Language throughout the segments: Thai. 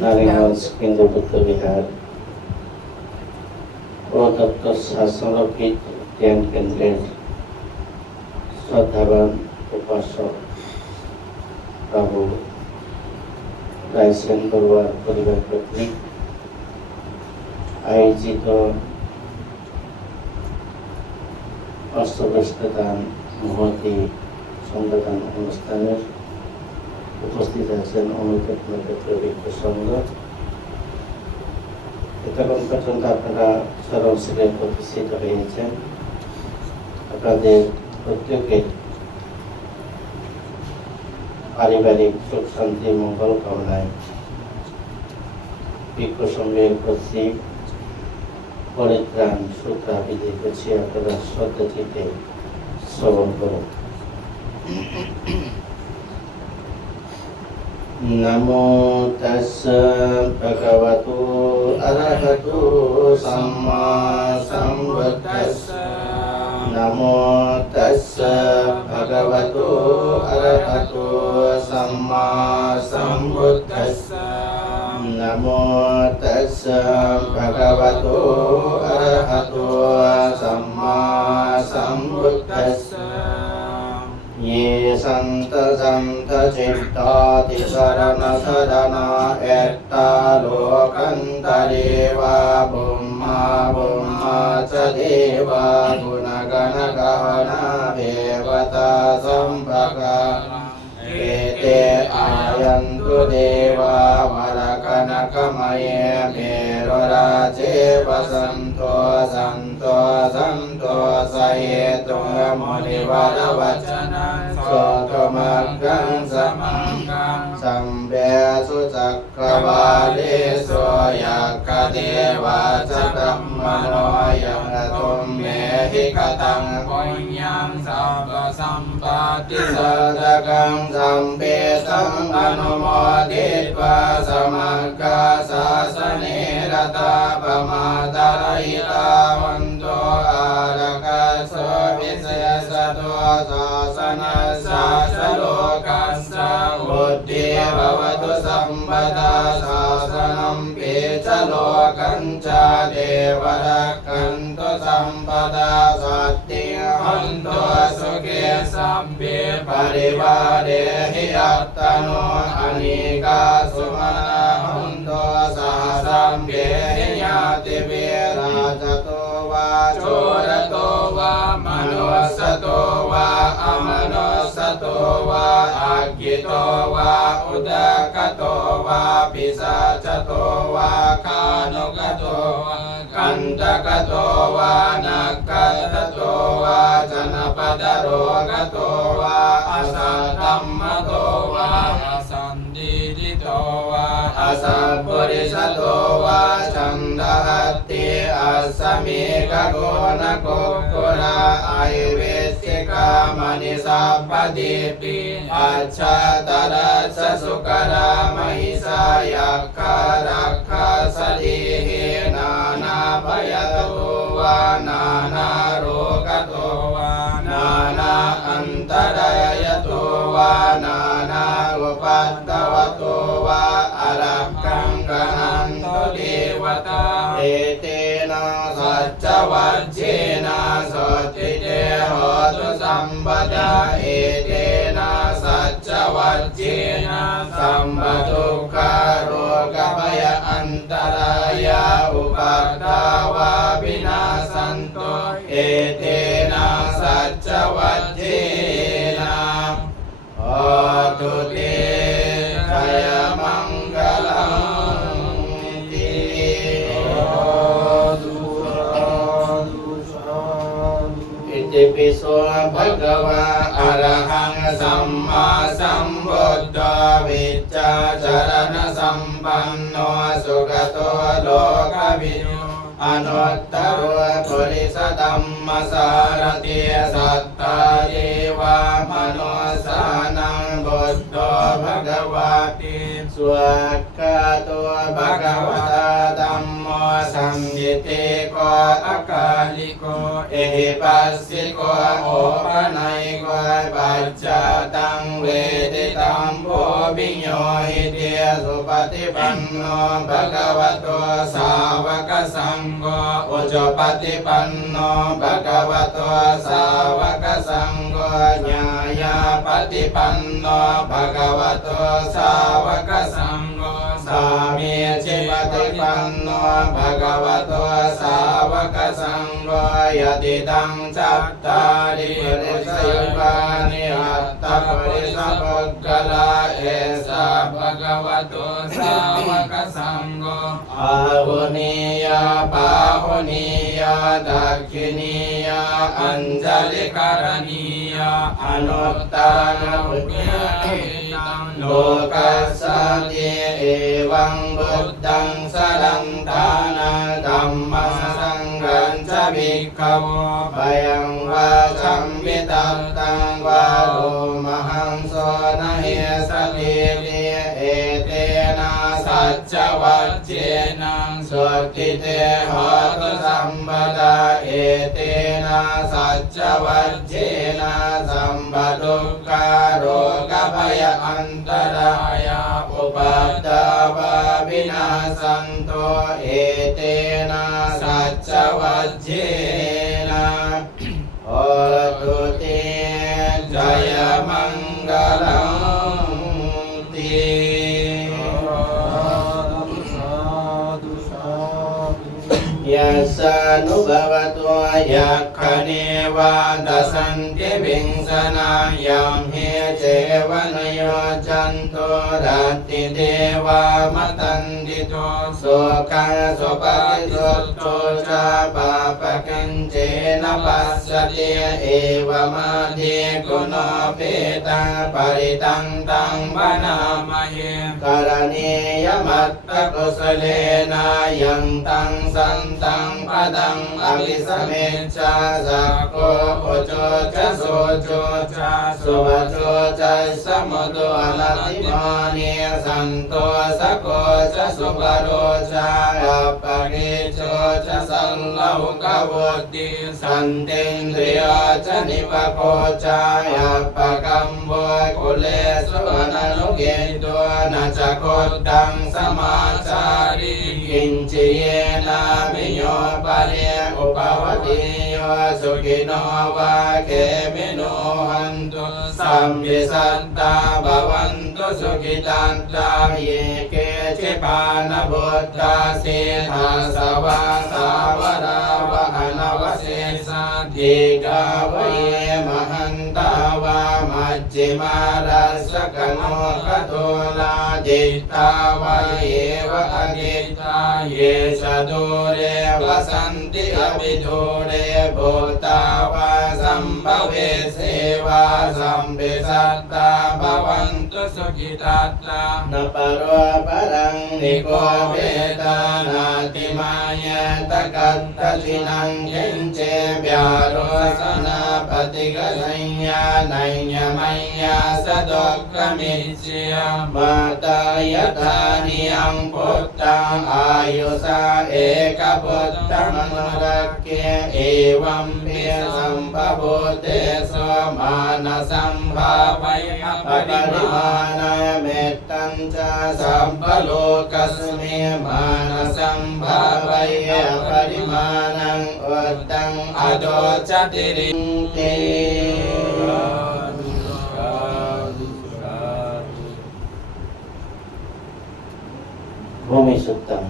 নারায়ণগঞ্জ কেন্দ্র বুদ্ধবিহার ও তত্ত্ব সংরক্ষিত জ্ঞান কেন্দ্রের শ্রদ্ধাবান উপাসক বাবু রায়সেন বড়ুয়ার পরিবার কর্তৃক আয়োজিত অষ্টবস্ত্রদান মহতী সংবাদান অনুষ্ঠানের উপস্থিত আছেন অনুতপ্ত বিজ্ঞ সংঘ। এতক্ষণ পর্যন্ত আপনারা সরল শিলে প্রতিষ্ঠিত হয়েছেন। আপনাদের প্রত্যেকের পারিবারিক সুখ শান্তি মঙ্গল কামনায় বিজ্ঞ সংঘের প্রতি পরিত্রাণ সূত্র আবৃত্তি করছি। আপনারা শ্রদ্ধা থেকে শ্রবণ করুন। নমো তাস্সা ভগবতো অরহতো সাম্মা সম্বুদ্ধাস্সা। নমো তাস্সা ভগবতো অরহতো সাম্মা সম্বুদ্ধাস্সা। নমো তাস্সা ভগবতো অরহতো সাম্মা সম্বুদ্ধাস্সা। ये संत संत चित्ताति शरण शरण एत्ता लोकन्तरेवा ब्रह्मा ब्रह्मा च देवा गुणगण गहना देवता सम्भगा। एते आयन्तु देवा वरकनकमये मेरुराजे वसन्तो सन्तो सन्तो सहेतु मुनिवरवचन सोतमग्गं समङ्गं सम्भेषु चक्रवालेषु यक्कदेवा च ब्रह्मणो यङ्गतुं मेहि कथं पुण्यं सर्वसम्पत्ति सदकं सम्पेतं अनुमोदित्वा समग्र शासने रता प्रमादरहितावन्तो आरकसो विशेषतो शासनलोकस्य बुद्धि भवतु सम्पदा शासनं पेच लोकं च देवरक्षन्तु सम्पदा सत्यहन्तु सुखे सभ्ये परिवारे हि अत्तनो अनेका सुमनहन्तु सहसम्भ्ये हि ज्ञातिभिराजतो वा चोरतो वा मनुष्यतो वा अमनुष्यतो वा अज्ञितो वा उदकतो वा पिशाचतो वा कानुकतो वा कण्टकतो वा नक्कततो वा जनपदरोगतो वा असधम्मतो वा असन्दिदितो वा असत्पुरुषतो वा छन्दहत्ति असमेकगुणकुक्कुरा आयुर्वेदिका मनिषापदेपि अच्छतरस सुकरा महिषा यक्षरक्षसदेः नानाभयतो वा नानारोगतो वा नाना अन्तरयतो वा नाना उपद्रवतो वा अरक्कं गणन्तु देवता। एतेन सच्चवज्जेन सत्तिते होतु सम्पदा। एतेन सच्चवज्जेन सम्पदुःखरोगभय अन्तराय उपद्रवा विनाशन्तु। एतेन सच्चवज्जेन होतु ते जयमङ्गलम्। इतिपिसो भगवा अरहं सम्मा सम्बुद्ध विच्चरण सम्पन्नो सुगतो लोकविदो अनुत्तरो पुरुषधम्मसारथि सत्ता देवा मनुष्याणां बुद्धो भगवति स्वक्तो भगवता धम्मो สัมมิเตโกอาคาลิโกเอหิปัสสิโกโอปนัยโกปัจจตังเวทิตัมโพวิญโยหิเตสุปฏิปันโนภะคะวะโตสาวกสังโฆอุจจปฏิปันโนภะคะวะโตสาวกสังโฆญาญาปฏิปันโนภะคะวะโตสาวกสังโฆสามีจิปฏิปันโนภะคะวะโตสาวกสังโฆยติตังจัตตาริปุริสยุคานิอัตตปุริสปุกขลาเอสะภะคะวะโตสาวกสังโฆอาหุนียาปาหุนียาดักขินียาอัญจลิการณียาอนุตตรปุญญาเอตังโลกัสสติเอวังบุตตังสรังทานาธัมมังสังฆังชะภิกขวะปยังวาจัมปิตัตตังวาโรมหังโสนะเฮสติเตเอเตนะสัจจวัจเจนังสุติเตหะตุสัมปทาเอเตนะสัจจวัจเจนะสัมปทุกขาโรคภัยอันตรายาอุปัฏฐวาวินาสันโตเอเตนะสัจจวัจเจนะโอตุเตจายมังคลังติยัสสะนุภวตุยัคขเนวาตัสสันติวิงสนายัมเหเจวนโยจันโตรัตติเทวามตันติโตสุขังสุปฏิสุตโตชาปาปะกัญเจนะปัสสติเอวมาเทกุโนเปตังปริตังตังวนามเหการณียมัตตกุสเลนะยังตังสันตังปะดังอภิสเมชาสักโกโอโจจะโสโจจะสุวโจจะสมุตอนัตติมานีสันโตสะโกจะสุบโรชาอัปปะเกโจจะสัลลหุกวติสันเตนเรียจะนิปโคจาอัปปะกัมโวกุเลสุวนานุเกตัวนาจะโคตังสมาจาริกินจิเยนามิโยปะเรอุปวติโยสุขิโนวะเกมิโนหันตุสัมภิสัตตาภวันตุสุขิตันตาเยเกจิปานบุตตาสิทาสวะสาวราวะอนวเสสะทิกาวะเยมหันตาวะมัจจิมารัสสกโนกโตลาจิตตาวะเยวะอกิตตาเยชะดูเรวะสันติอภิดูเรบุตตาวะสัมภเวเสวะสัมภิสัตตาภวันตุสุขิตัตตานะปะโรปะรังนิโกเวตานาติมายะตะกัตตะชินังเข็นเจเบียโรสนาปฏิกสัญญานัยยมัยยาสะดกขมิจเจมาตายะธานิยังพุทธังอายุสาเอกพุทธมโนรักเกเอวัมเปสัมภพุเตสมานะสัมภาวัยปริมาณเมตตัญจสัมปโลกัสเมมานะสัมภาวัยปริมาณังอุตตังอโดจติริงเตภูมิสุตตัง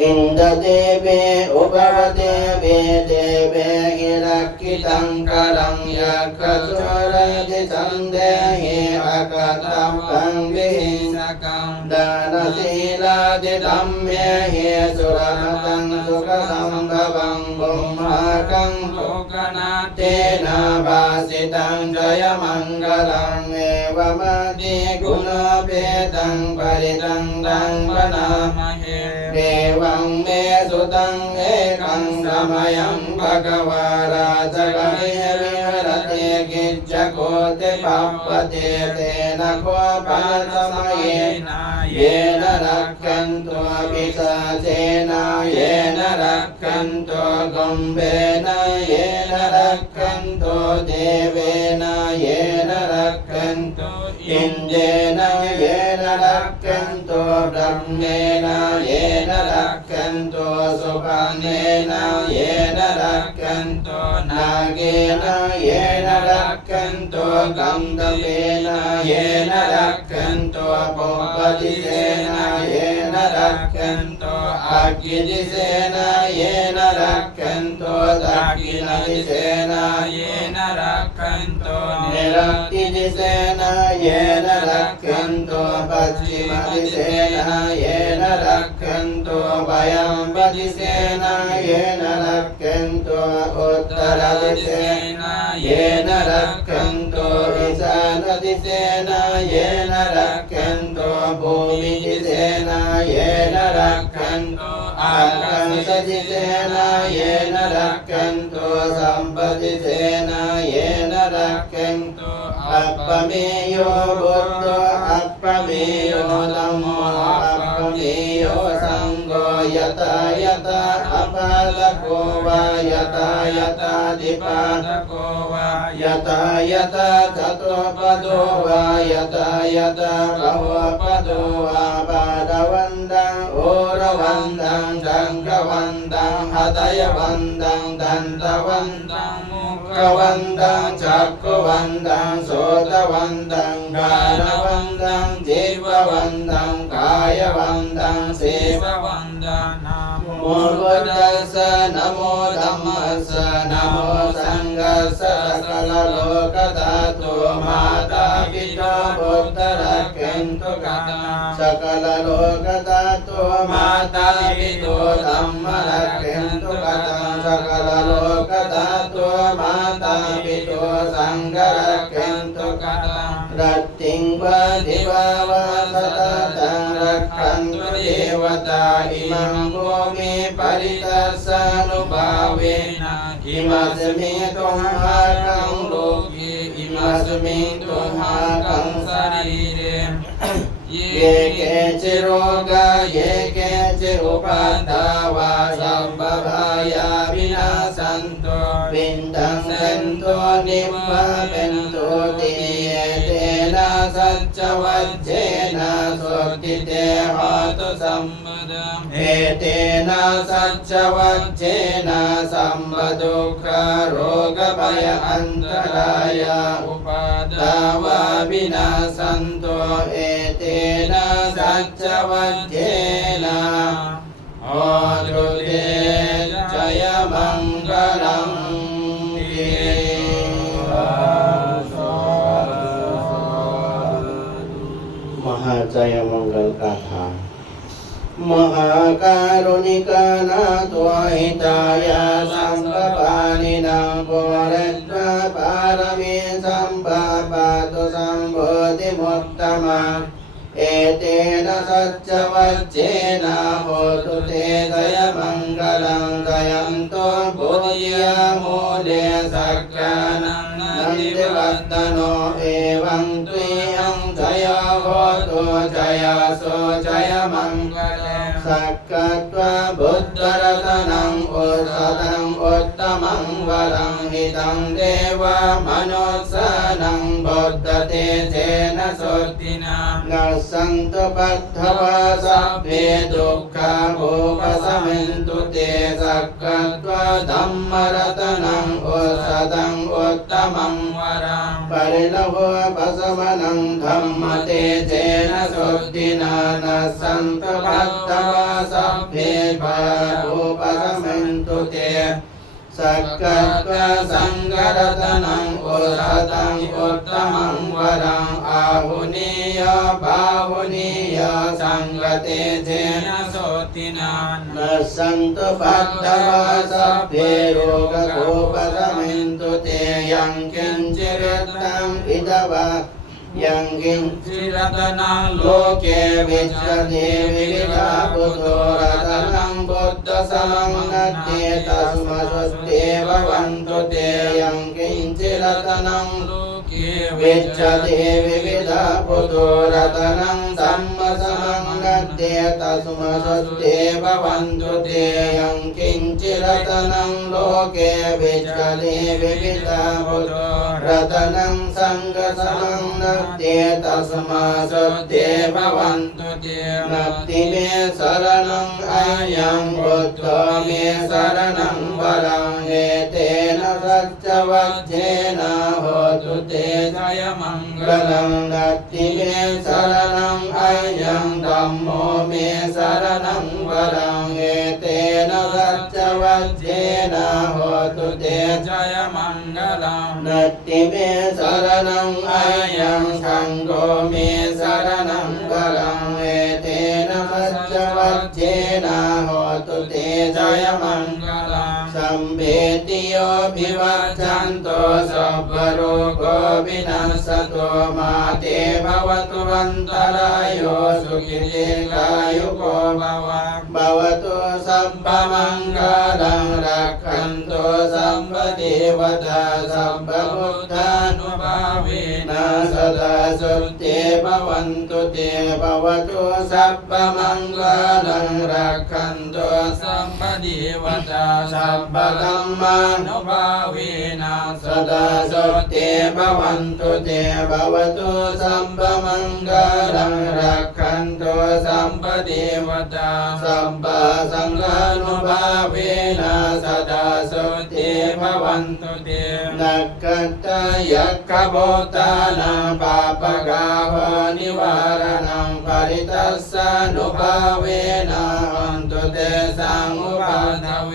อินทเตเปอุปวเตเปเตเปหิรักขิตังกรังยักขโสรติสันเดหิอากัตตัมปังวิหิงสกังดานาสีลาติธัมเมหิสุรตังสุขสัมภวังบุมหากังโลกนาเตนะบาสิตังจยมังคลังเอวมาติกุณเปตังปริตังตังวนามเหเดวังเมสุตังเอกังสมยังภะคะวาราชกะเยวิหรติกิจจโกเตปัปปะเตเตนะโคปัสสมะเยนะเยนะรักขันตุปิสาเจนะเยนะ คันโตกัมเบนะเยนะรักขันโตเทเวนะเยนะรักขันโตอินเดนะเยนะรักขันโตบรัมเมนะเยนะรักขันโตสุปานเนนะเยนะรักขันโตนาเกนะเยนะรักขันโตกัมตเวนะเยนะรักขันโตปุปปติเสนะเยนะรักขันโตอากิติเสนะเยนะรักขันโตตักกินติเสนะเยนะรักขันโตเนรักติติเสนะเยนะรักขันโตปัจฉิมติเสนะเยนะรักขันโตวายัมปติเสนะเยนะรักขันโตอุตตรติเสนะเยนะรักขันโตอิสานติเสนะเยนะรักขันโตภูมิติเสนะเยนะรักขันโตอาคังสติเสนะเยนะรักขันโตสัมปติเสนะเยนะรักขันโตอัปปะเมโยบุตโตอัปปะเมโยธัมโมอัปปะเมโยสังโฆยะตายะตาอัปปะตะโกวายะตายะตาติปาตะโกวายะตายะตาสัตโตปะโตวายะตายะตาภวปะโตวาปาดาวันตังโอระวันตังจังกวันตังหัตยวันตังดันตวันตังมุขวันตังจักขวันตังโสตวันตังกายวันตังจิววันตังกายวันตังเสววันตังนะโมพุทธัสสะนะโมธัมมัสสะนะโมสังฆัสสะสักขะโลกธาตุมาตาปิตาพุทธรักขันตุกะสักขะโลกธาตุมาตาปิตุธัมมรักขันตุกะสักขะโลกธาตุมาตาปิตุสังฆรักขันตุกะรัตติงวะทิวาวาสตตังรักขันตุเทวตาอิมังโภมิปริตัสสานุภาเวนะอิมัสมิตุหากังโลกีอิมัสมิตุหากังสรีเรเยเกจิโรกาเยเกจิอุปัฏฐาวาสัมปพายาวินาสันโตวินตังเซนโตนิพพาเป็นโตติเยเตนะสัจวัจเจนะสุติเตหะตุสัมปดาเอเตนะสัจวัจเจนะสัมปทุกขโรกภัยอันตรายาอุปาทาวาวินาสันโตเอเตนะสัจวัจเจนะโอตุเตจยมังคลังเยมหาจยมังคลกาถามหาการุณิกานาตัวหิตายาสัมปปานินางโพเรตราปารมีสัมปปะตุสัมโพธิมุตตมังเอเตนะสัจวัจเจนะโหตุเตสยมังคลังสยัมโตปุญญาโมเดสักกานังนันติวัตตโนเอวังตุยังจยโหตุจยโสจยมังคลังสักกะตวะบุตตรัตนังอุสตังอุตตมังวรังหิตังเทวามนุสสานังบุตตเตเจนะสุตินานัสสันตุปัฏฐวาสัพเพทุกขาภูปสัมมินตุเตสักกะตวะธัมมรัตนังอุสตังอุตตมังวรังปริลโภปัสสมนังธัมมเตเจนะสุตินานัสสันตุปัฏฐวาสัพเพภูปสัมมินตุเตสักกะตวะสังฆรัตนังอุสตังอุตตมังวรังอาหุนิยบาหุนิยสังฆเตเจนะโสตินานัสสันตุปัฏฐวาสัพเพโรกะโภปสัมมินตุเตยังกินจิริตังอิทวะยังกินจิรัตนังโลเกวิจเทวิวิธาปุตโตรัตนังบุตตสมังนัตเตตัสมาสุตเตวะวันตุเตยังกินจิรัตนังโลเกวิจเทวิวิธาปุตโตรัตนังสัมมาสมังนัตเต ตัสมาสเตภวันตุเตยังกินจิรัตนังโลเกวิจาริวิปิตาพุทโธรัตนังสังฆสมังนัตเตตัสมาสเตภวันตุเตนัตติเมสรณังอายังพุทโธเมสรณังวรังเอเตนะสัจจวัจเจนะโหตุเตจายมังกลังนัตติเมสรณังอายังธัมโมเมสรณังวรังเอเตนะสัจจวัจเจนะโหตุเตจายมังกลังนัตติเมสรณังอายังสังโฆเมสรณังวรังเอเตนะสัจจวัจเจนะโหตุเตจายมังกลังสัมเภติโยภิวัจจันโตสัพพโรโควินัสสตุมาเตภวตุวันตรายโยสุขิติกายุโกภวตุสัพพมังคลังรักขันตุสัมปติวตาสัพพพุทธานุภาเวนะสดาสุเตภวันตุเตภวตุสัพพมังคลังรักขันตุสัมปติวตาสัพพธัมมานุภาเวนะสดาสุเตภวันตุเตภวตุสัพพมังคลังรักขันตุสัมปติวตาสัพพสังฆานุภาเวนะสดาสุเตภวันตุเตนักขัตตายัคขโบตานังปาปะกาหานิวารนังปริตัสสานุภาเวนะอันตุเตสังอุปาทเว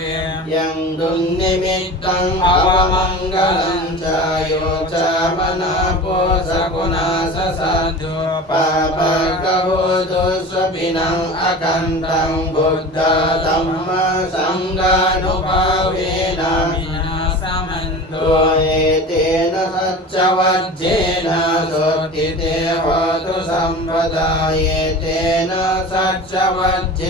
ยังดุลนิมิตตังอวมังกลังชาโยชามนาโปสกุณาสสัตตุปาปะกะโหตุสปินังอกันตังบุตตะธัมมาสังฆานุภาเวนะมินาสมันตุเอเตนะสัจจวัจเจนะสุติเตหะตุสัมปทาเยเตนะสัจจวัจเจ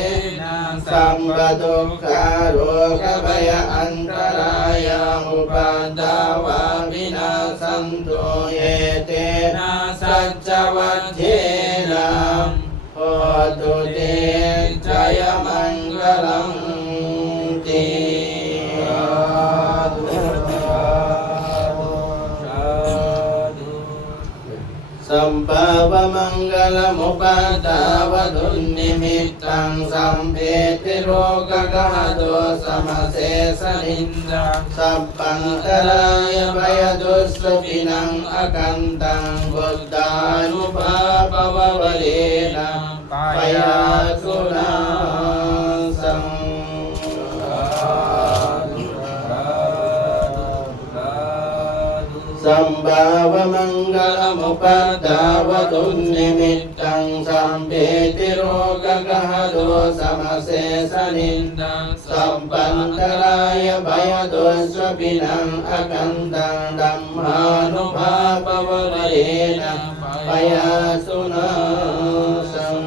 นะสัมปทุกขาโรคภัยอันตรายาอุปัฏฐาวาวินาสันตุเยเตนะสัจจวัจเจนะโหตุเตจายมังคลังติสัมภาวะมังคลมุปาทาวะดุลนิมิตตังสัมเพติโรกกะหะโตสมะเสสนินดาสัพพันตรายะภยตุสปินังอกันตังบุตตานุภาปวะวะเลนะปยาสุนาสังสัมภาวะมังคลมุปาทาวะตุนิมิตตังสัมเปติโรกกะหะโตสมะเสสนินดังสัพพันตรายะภยตุสปินังอกันตังธัมมานุภาปวะวะเลนะปยาสุนาสัง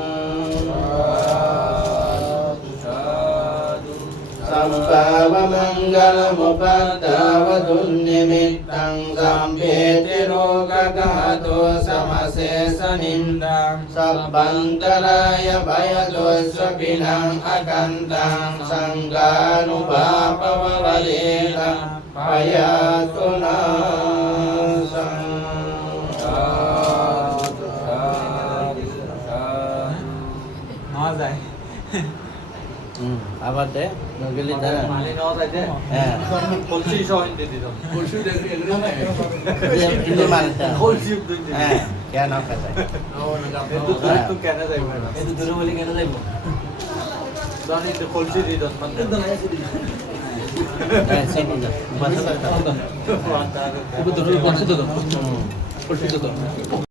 สัมภาวะมังคลมุปาทาวะตุนิมิตตังสัมเพติโรกกะหะโตสมะเสสนินดังสัพพันตรายะภยตุสปินังอกันตังสังฆานุภาปวะวะเลนะปยาสุนาสังআবার দে নগলি দাঁড়া মানে নাও যাইতে হ্যাঁ কলসি সহ হিন্দি দিতাম কলসি দেখি এগুলো না হিন্দি মানতে কলসি দিতে হ্যাঁ কেন কাছে তো কেন যাইবো এত দূরে বলি কেন যাইবো জানি তো কলসি দিতাম মানে হ্যাঁ সেটা বাসা দাও বাসা দাও দূরে কলসি দাও কলসি দাও